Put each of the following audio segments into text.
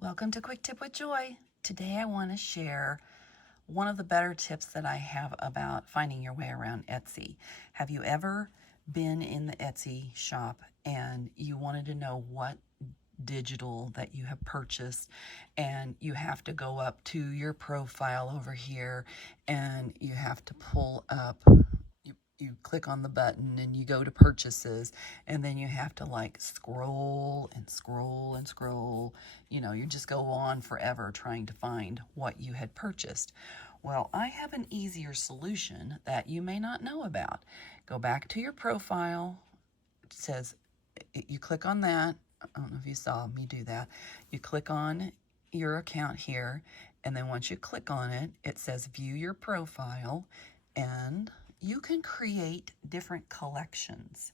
Welcome to Quick Tip with Joy. Today I want to share one of the better tips that I have about finding your way around Etsy. Have you ever been in the Etsy shop and you wanted to know what digital that you have purchased, and you have to go up to your profile over here and you have to pull up, you click on the button and you go to purchases, and then you have to like scroll and scroll and scroll. You just go on forever trying to find what you had purchased. Well, I have an easier solution that you may not know about. Go back to your profile. It says, you click on that. I don't know if you saw me do that. You click on your account here, and then once you click on it, it says view your profile, and you can create different collections.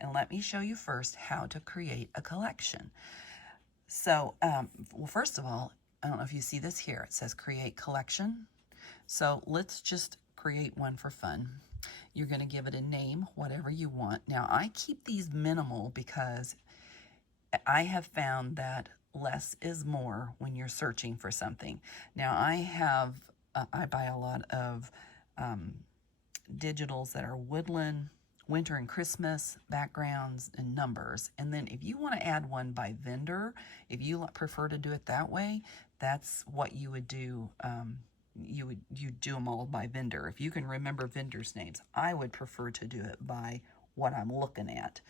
And let me show you first how to create a collection. So, well, first of all, I don't know if you see this here. It says create collection. So let's just create one for fun. You're going to give it a name, whatever you want. Now, I keep these minimal because I have found that less is more when you're searching for something. Now, I buy a lot of digitals that are woodland, winter and Christmas backgrounds, and numbers. And then if you want to add one by vendor, if you prefer to do it that way, that's what you would do. You do them all by vendor. If you can remember vendors' names, I would prefer to do it by what I'm looking at.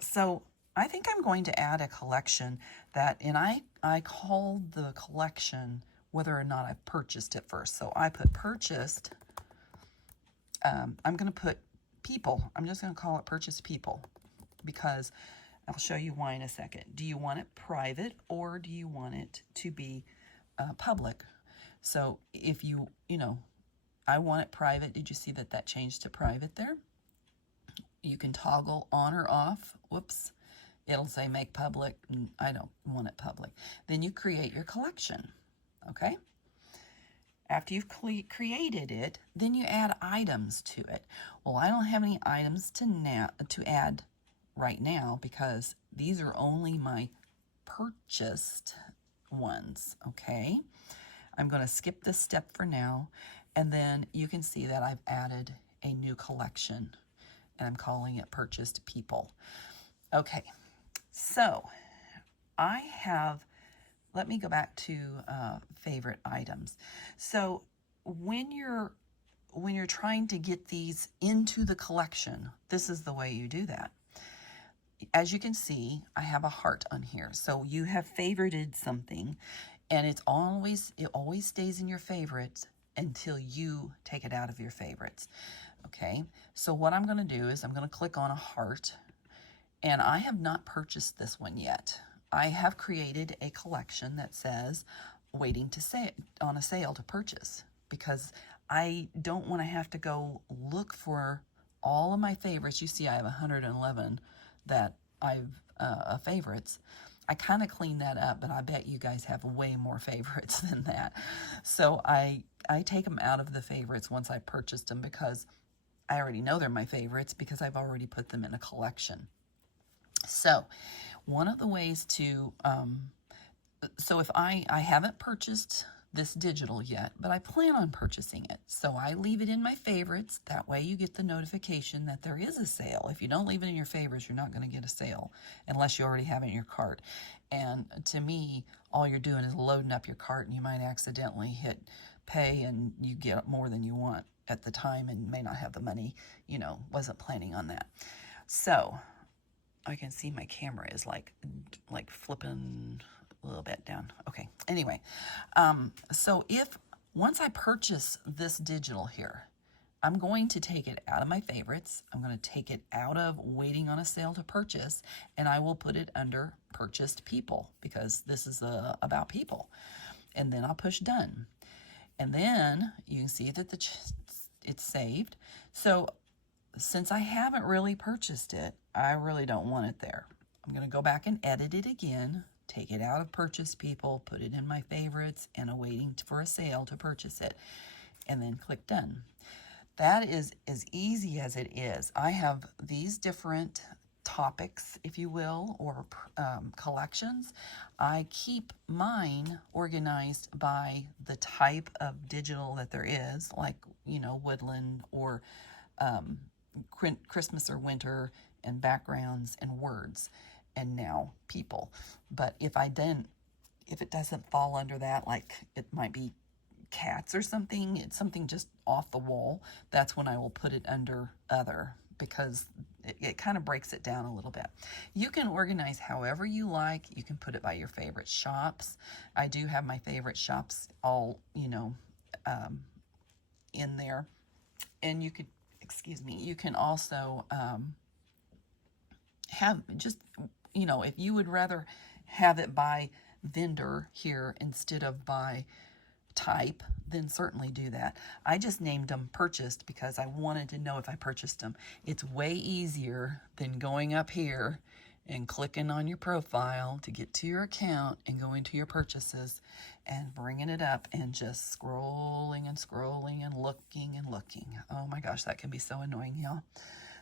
So I think I'm going to add a collection and I called the collection whether or not I've purchased it first. So I put purchased. I'm going to put people. I'm just going to call it purchased people because I'll show you why in a second. Do you want it private or do you want it to be public? So if I want it private. Did you see that changed to private there? You can toggle on or off. Whoops. It'll say make public. I don't want it public. Then you create your collection. Okay? After you've created it, then you add items to it. Well, I don't have any items to add right now because these are only my purchased ones. Okay? I'm going to skip this step for now, and then you can see that I've added a new collection, and I'm calling it Purchased People. Okay, so let me go back to favorite items. So when you're trying to get these into the collection, this is the way you do that. As you can see, I have a heart on here. So you have favorited something, and it always stays in your favorites until you take it out of your favorites. Okay, so what I'm going to do is I'm going to click on a heart, and I have not purchased this one yet. I have created a collection that says waiting to say on a sale to purchase because I don't want to have to go look for all of my favorites. You see I have 111 that I've favorites. I kind of cleaned that up, but I bet you guys have way more favorites than that. So I take them out of the favorites once I purchased them because I already know they're my favorites because I've already put them in a collection. So one of the ways to, so if I haven't purchased this digital yet, but I plan on purchasing it. So I leave it in my favorites. That way you get the notification that there is a sale. If you don't leave it in your favorites, you're not going to get a sale unless you already have it in your cart. And to me, all you're doing is loading up your cart, and you might accidentally hit pay and you get more than you want at the time and may not have the money, wasn't planning on that. So I can see my camera is like flipping a little bit down. Okay. Anyway, so once I purchase this digital here, I'm going to take it out of my favorites. I'm going to take it out of waiting on a sale to purchase, and I will put it under purchased people because this is about people. And then I'll push done. And then you can see that it's saved. So since I haven't really purchased it, I really don't want it there. I'm going to go back and edit it again, take it out of purchased people, put it in my favorites, and awaiting for a sale to purchase it, and then click done. That is as easy as it is. I have these different topics, if you will, or collections. I keep mine organized by the type of digital that there is, like, woodland or Christmas or winter, and backgrounds and words, and now people. But if it doesn't fall under that, like it might be cats or something, it's something just off the wall, that's when I will put it under other, because it kind of breaks it down a little bit. You can organize however you like. You can put it by your favorite shops. I do have my favorite shops all, in there. And you can also have just, if you would rather have it by vendor here instead of by type, then certainly do that. I just named them purchased because I wanted to know if I purchased them. It's way easier than going up here and clicking on your profile to get to your account and going to your purchases and bringing it up and just scrolling and scrolling and looking and looking. Oh my gosh, that can be so annoying, y'all.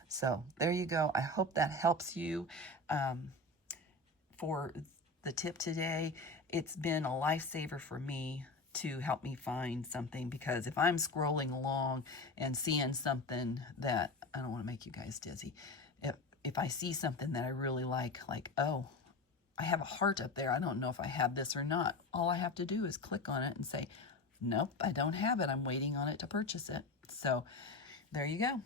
So there you go. I hope that helps you for the tip today. It's been a lifesaver for me to help me find something, because if I'm scrolling along and seeing something that, I don't want to make you guys dizzy, if I see something that I really like, oh, I have a heart up there, I don't know if I have this or not, all I have to do is click on it and say, nope, I don't have it, I'm waiting on it to purchase it. So there you go.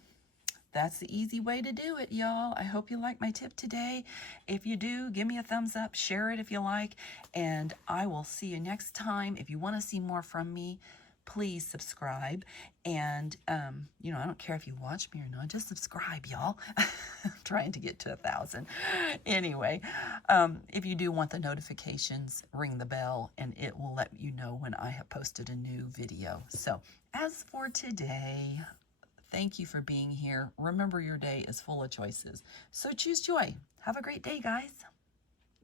That's the easy way to do it, y'all. I hope you like my tip today. If you do, give me a thumbs up, share it if you like, and I will see you next time. If you want to see more from me, please subscribe. And, I don't care if you watch me or not, just subscribe, y'all. I'm trying to get to 1,000. Anyway, if you do want the notifications, ring the bell, and it will let you know when I have posted a new video. So, as for today, thank you for being here. Remember, your day is full of choices. So choose joy. Have a great day, guys.